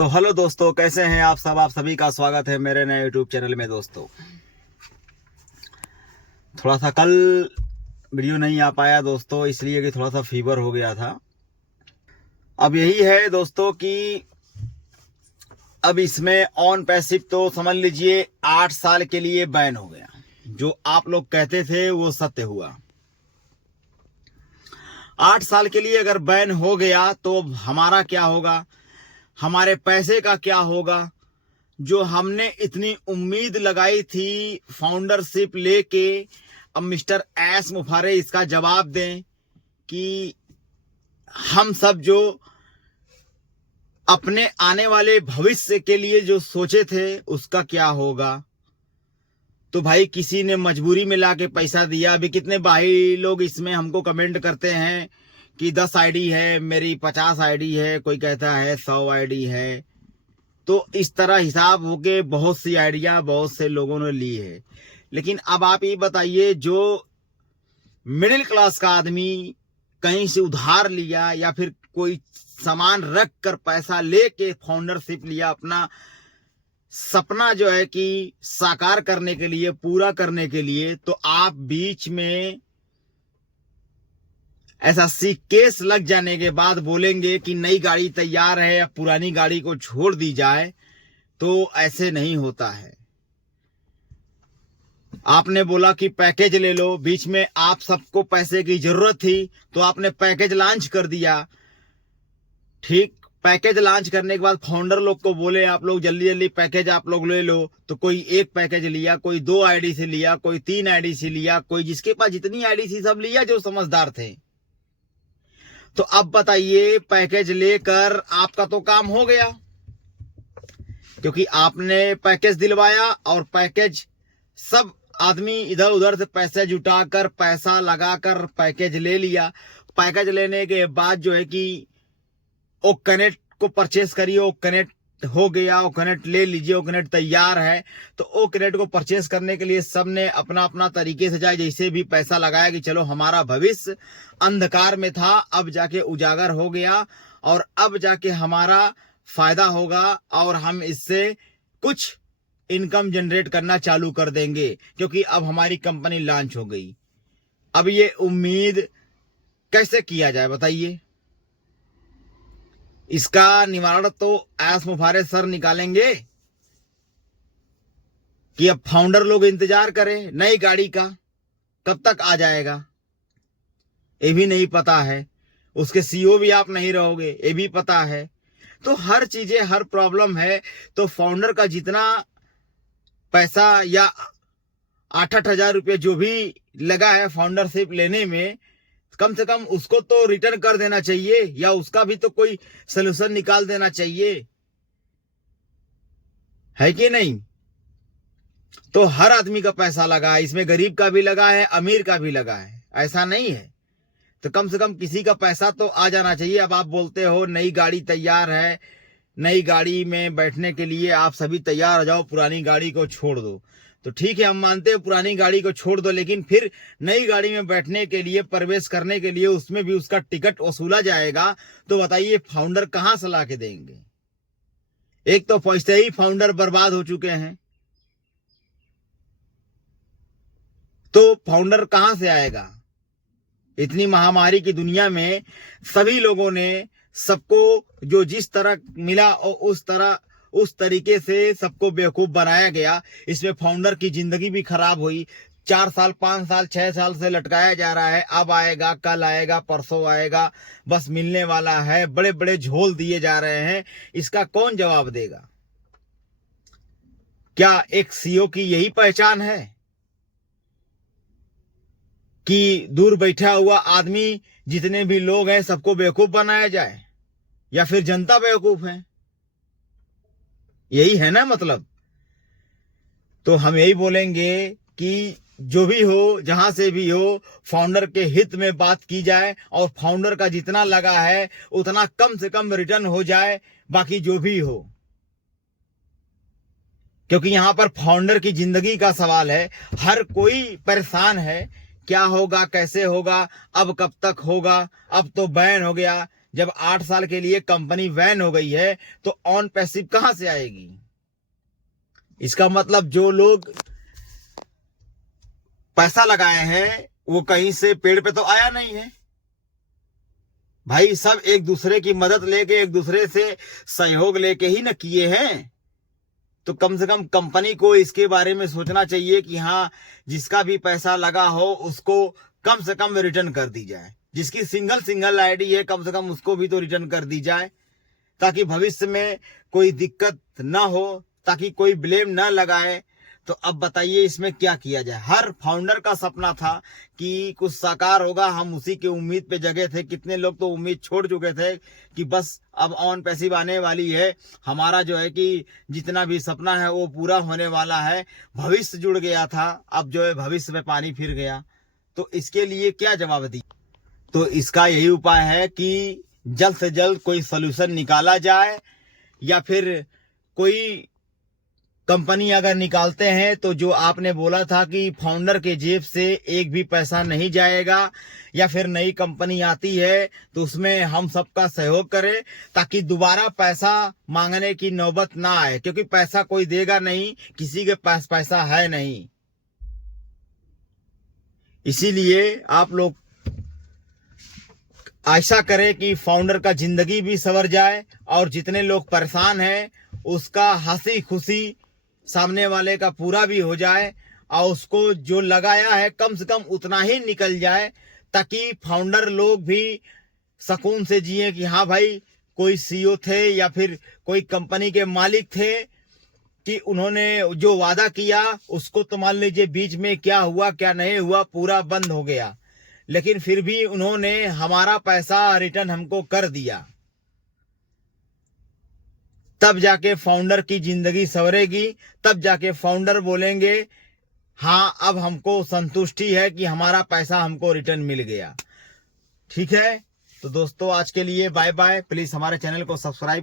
तो हेलो दोस्तों, कैसे हैं आप सब। आप सभी का स्वागत है मेरे नए यूट्यूब चैनल में। दोस्तों थोड़ा सा कल वीडियो नहीं आ पाया दोस्तों, इसलिए कि थोड़ा सा फीवर हो गया था। अब यही है दोस्तों कि अब इसमें ऑन पैसिव तो समझ लीजिए 8 साल के लिए बैन हो गया। जो आप लोग कहते थे वो सत्य हुआ। 8 साल के लिए अगर बैन हो गया तो हमारा क्या होगा, हमारे पैसे का क्या होगा। जो हमने इतनी उम्मीद लगाई थी फाउंडरशिप लेके, अब मिस्टर एस मुफारे इसका जवाब दें कि हम सब जो अपने आने वाले भविष्य के लिए जो सोचे थे उसका क्या होगा। तो भाई किसी ने मजबूरी में लाके पैसा दिया। अभी कितने भाई लोग इसमें हमको कमेंट करते हैं कि 10 आईडी है, मेरी 50 आईडी है, कोई कहता है 100 आईडी है। तो इस तरह हिसाब होके बहुत सी आइडिया बहुत से लोगों ने ली है। लेकिन अब आप ये बताइए, जो मिडिल क्लास का आदमी कहीं से उधार लिया या फिर कोई सामान रख कर पैसा लेके फाउंडरशिप लिया, अपना सपना जो है कि साकार करने के लिए, पूरा करने के लिए, तो आप बीच में ऐसा केस लग जाने के बाद बोलेंगे कि नई गाड़ी तैयार है या पुरानी गाड़ी को छोड़ दी जाए, तो ऐसे नहीं होता है। आपने बोला कि पैकेज ले लो, बीच में आप सबको पैसे की जरूरत थी तो आपने पैकेज लॉन्च कर दिया। ठीक, पैकेज लॉन्च करने के बाद फाउंडर लोग को बोले आप लोग जल्दी जल्दी पैकेज आप लोग ले लो, तो कोई एक पैकेज लिया, कोई 2 आईडी से लिया, कोई 3 आईडी से लिया, कोई जिसके पास जितनी आईडी थी सब लिया जो समझदार थे। तो अब बताइए, पैकेज लेकर आपका तो काम हो गया, क्योंकि आपने पैकेज दिलवाया और पैकेज सब आदमी इधर उधर से पैसे जुटाकर पैसा लगाकर पैकेज ले लिया। पैकेज लेने के बाद जो है कि ओ कनेक्ट को परचेस करिए, ओ कनेक्ट हो गया, ओ कनेक्ट ले लीजिए, ओ कनेक्ट तैयार है। तो ओ कनेक्ट को परचेस करने के लिए सबने अपना अपना तरीके से चाहे जैसे भी पैसा लगाया कि चलो हमारा भविष्य अंधकार में था, अब जाके उजागर हो गया और अब जाके हमारा फायदा होगा और हम इससे कुछ इनकम जनरेट करना चालू कर देंगे, क्योंकि अब हमारी कंपनी लॉन्च हो गई। अब ये उम्मीद कैसे किया जाए बताइए। इसका निवारण तो एस मुफारे सर निकालेंगे कि अब फाउंडर लोग इंतजार करें नई गाड़ी का, कब तक आ जाएगा ये भी नहीं पता है। उसके सीईओ भी आप नहीं रहोगे ये भी पता है। तो हर चीजें, हर प्रॉब्लम है। तो फाउंडर का जितना पैसा या 8-8 हजार रुपये जो भी लगा है फाउंडरशिप लेने में, कम से कम उसको तो रिटर्न कर देना चाहिए या उसका भी तो कोई सलूशन निकाल देना चाहिए, है कि नहीं। तो हर आदमी का पैसा लगा है, इसमें गरीब का भी लगा है, अमीर का भी लगा है, ऐसा नहीं है। तो कम से कम किसी का पैसा तो आ जाना चाहिए। अब आप बोलते हो नई गाड़ी तैयार है, नई गाड़ी में बैठने के लिए आप सभी तैयार हो जाओ, पुरानी गाड़ी को छोड़ दो। तो ठीक है, हम मानते हैं पुरानी गाड़ी को छोड़ दो, लेकिन फिर नई गाड़ी में बैठने के लिए, प्रवेश करने के लिए उसमें भी उसका टिकट वसूला जाएगा। तो बताइए फाउंडर कहां से ला के देंगे। एक तो पैसे ही फाउंडर बर्बाद हो चुके हैं, तो फाउंडर कहां से आएगा। इतनी महामारी की दुनिया में सभी लोगों ने सबको जो जिस तरह मिला और उस तरीके से सबको बेवकूफ बनाया गया। इसमें फाउंडर की जिंदगी भी खराब हुई। 4 साल 5 साल 6 साल से लटकाया जा रहा है, अब आएगा, कल आएगा, परसों आएगा, बस मिलने वाला है। बड़े बड़े झोल दिए जा रहे हैं, इसका कौन जवाब देगा। क्या एक सीईओ की यही पहचान है कि दूर बैठा हुआ आदमी, जितने भी लोग हैं सबको बेवकूफ बनाया जाए, या फिर जनता बेवकूफ है। यही है ना मतलब। तो हम यही बोलेंगे कि जो भी हो, जहां से भी हो, फाउंडर के हित में बात की जाए और फाउंडर का जितना लगा है उतना कम से कम रिटर्न हो जाए, बाकी जो भी हो। क्योंकि यहां पर फाउंडर की जिंदगी का सवाल है। हर कोई परेशान है, क्या होगा, कैसे होगा, अब कब तक होगा, अब तो बैन हो गया, जब 8 साल के लिए कंपनी बैन हो गई है तो ऑन पैसिव कहां से आएगी? इसका मतलब जो लोग पैसा लगाए हैं वो कहीं से पेड़ पे तो आया नहीं है भाई। सब एक दूसरे की मदद लेके, एक दूसरे से सहयोग लेके ही न किए हैं। तो कम से कम कंपनी को इसके बारे में सोचना चाहिए कि हाँ, जिसका भी पैसा लगा हो उसको कम से कम रिटर्न कर दी जाए। जिसकी सिंगल आईडी है कम से कम उसको भी तो रिटर्न कर दी जाए, ताकि भविष्य में कोई दिक्कत ना हो, ताकि कोई ब्लेम ना लगाए। तो अब बताइए इसमें क्या किया जाए? हर फाउंडर का सपना था कि कुछ साकार होगा, हम उसी के उम्मीद पे जगे थे। कितने लोग तो उम्मीद छोड़ चुके थे कि बस अब ऑन पैसिव आने वाली है, हमारा जो है कि जितना भी सपना है वो पूरा होने वाला है। भविष्य जुड़ गया था, अब जो है भविष्य में पानी फिर गया। तो इसके लिए क्या जवाब दी? तो इसका यही उपाय है कि जल्द से जल्द कोई सलूशन निकाला जाए, या फिर कोई कंपनी अगर निकालते हैं तो जो आपने बोला था कि फाउंडर के जेब से एक भी पैसा नहीं जाएगा, या फिर नई कंपनी आती है तो उसमें हम सबका सहयोग करें, ताकि दोबारा पैसा मांगने की नौबत ना आए। क्योंकि पैसा कोई देगा नहीं, किसी के पास पैसा है नहीं। इसीलिए आप लोग ऐसा करें कि फाउंडर का जिंदगी भी संवर जाए, और जितने लोग परेशान हैं उसका हंसी खुशी सामने वाले का पूरा भी हो जाए, और उसको जो लगाया है कम से कम उतना ही निकल जाए, ताकि फाउंडर लोग भी सुकून से जिए कि हाँ भाई, कोई सीईओ थे या फिर कोई कंपनी के मालिक थे कि उन्होंने जो वादा किया उसको तो मान लीजिए बीच में क्या हुआ क्या नहीं हुआ पूरा बंद हो गया, लेकिन फिर भी उन्होंने हमारा पैसा रिटर्न हमको कर दिया। तब जाके फाउंडर की जिंदगी संवरेगी, तब जाके फाउंडर बोलेंगे हाँ, अब हमको संतुष्टि है कि हमारा पैसा हमको रिटर्न मिल गया। ठीक है, तो दोस्तों आज के लिए बाय बाय। प्लीज हमारे चैनल को सब्सक्राइब